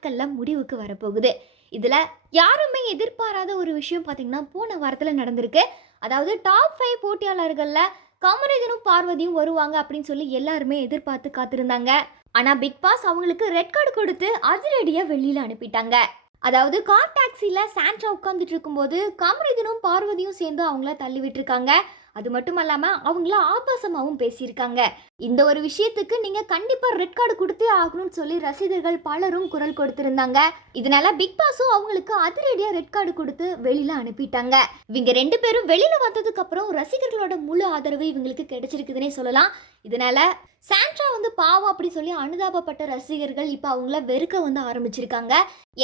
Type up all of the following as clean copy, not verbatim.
நாட்கள்ல முடிவுக்கு வரப்போகுது. இதுல யாருமே எதிர்பாராத ஒரு விஷயம் பார்த்தீங்கன்னா, போன வாரத்துல நடந்திருக்கு. அதாவது டாப் 5 போட்டியாளர்கள்ல கமருதீனும், பார்வதியும் வருவாங்க அப்படின்னு சொல்லி எல்லாருமே எதிர்பார்த்து காத்திருந்தாங்க. ஆனா பிக் பாஸ் அவங்களுக்கு ரெட் கார்டு கொடுத்து அதிரடியா வெளியில அனுப்பிட்டாங்க. அதாவது கார் டாக்ஸில சாண்ட்ரா உட்கார்ந்துட்டு இருக்கும்போது கமருதீனும், பார்வதியும் சேர்ந்து அவங்கள தள்ளி விட்டுருக்காங்க. அது மட்டும் அல்லாம அவங்கள ஆபாசமாவும் பேசியிருக்காங்க. இந்த ஒரு விஷயத்துக்கு நீங்க கண்டிப்பா ரெட் கார்டு கொடுத்தே ஆகணும்னு சொல்லி ரசிகர்கள் பலரும் குரல் கொடுத்திருந்தாங்க. இதனால பிக் பாஸும் அவங்களுக்கு அதிரடியா ரெட் கார்டு கொடுத்து வெளியில அனுப்பிட்டாங்க. இவங்க 2 பேரும் வெளியில வந்ததுக்கு அப்புறம் ரசிகர்களோட முழு ஆதரவு இவங்களுக்கு கிடைச்சிருக்குதுன்னே சொல்லலாம். இதனால சாண்ட்ரா பாவம் அப்படி சொல்லி அனுதாபப்பட்ட ரசிகர்கள் இப்ப அவங்கள வெறுக்க ஆரம்பிச்சிருக்காங்க.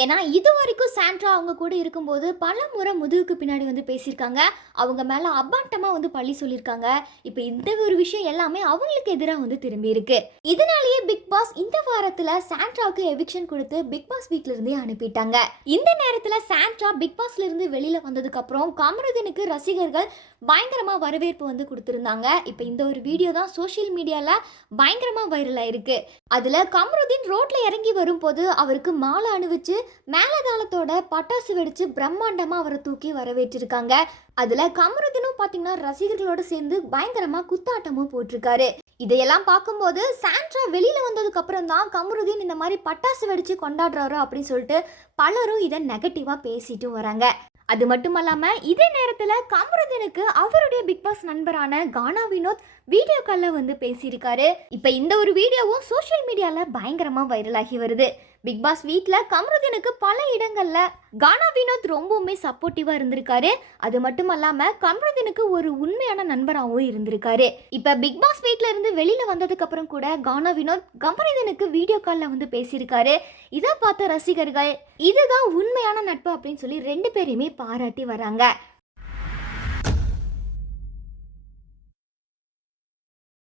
ஏன்னா இது வரைக்கும் சாண்ட்ரா அவங்க கூட இருக்கும்போது பல முறை முதுகுக்கு பின்னாடி பேசியிருக்காங்க. அவங்க மேல அபாண்டமா பழி சொல்லியிருக்காங்க. இப்ப இந்த ஒரு விஷயம் எல்லாமே அவங்களுக்கு எதிராக திரும்பி இருக்கு. இதனாலேயே பிக் பாஸ் இந்த வாரத்துல சாண்ட்ராவுக்கு எவிக்ஷன் கொடுத்து பிக் பாஸ் வீட்ல இருந்தே அனுப்பிட்டாங்க. இந்த நேரத்துல சாண்ட்ரா பிக் பாஸ்ல இருந்து வெளியில வந்ததுக்கு அப்புறம் கமருதீனுக்கு ரசிகர்கள் பயங்கரமா வரவேற்பு கொடுத்திருந்தாங்க. இப்ப இந்த ஒரு வீடியோ தான் சோஷியல் மீடியால பயங்கரமா வைரல் ஆயிருக்கு. அதுல கமருதீன் ரோட்ல இறங்கி வரும்போது அவருக்கு மாலை அணிவிச்சு மேலதாளத்தோட பட்டாசு வெடிச்சு பிரம்மாண்டமா அவரை தூக்கி வரவேற்றிருக்காங்க. அதுல கமருதீனும் பாத்தீங்கன்னா ரசிகர்களோட சேர்ந்து பயங்கரமா குத்தாட்டமும் போட்டிருக்காரு. இதையெல்லாம் பார்க்கும்போது சாண்ட்ரா வெளியில வந்ததுக்கு அப்புறம் தான் கமருதீன் இந்த மாதிரி பட்டாசு வெடிச்சு கொண்டாடுறாரோ அப்படின்னு சொல்லிட்டு பலரும் இதை நெகட்டிவா பேசிட்டு வராங்க. அது மட்டும் இல்லாம இதே நேரத்துல கமருதீனுக்கு அவருடைய பிக் பாஸ் நண்பரான கானா வினோத் வீடியோ கால்ல பேசியிருக்காரு. இப்ப இந்த ஒரு வீடியோவும் சோஷியல் மீடியால பயங்கரமா வைரல் ஆகி வருது. பிக் பாஸ் வீட்ல கமருதீனுக்கு பல இடங்கள்ல கானா வினோத் ரொம்பவுமே சப்போர்ட்டிவா இருந்திருக்காரு. அது மட்டும் இல்லாம கமருதீனுக்கு ஒரு உண்மையான நண்பராகவும் இருந்திருக்காரு. இப்ப பிக் பாஸ் வீட்ல இருந்து வெளியில வந்ததுக்கு அப்புறம் கூட கானா வினோத் கமருதீனுக்கு வீடியோ கால்ல பேசியிருக்காரு. இதை பார்த்த ரசிகர்கள் இதுதான் உண்மையான நட்பு அப்படின்னு சொல்லி 2 பேரையுமே பாராட்டி வராங்க.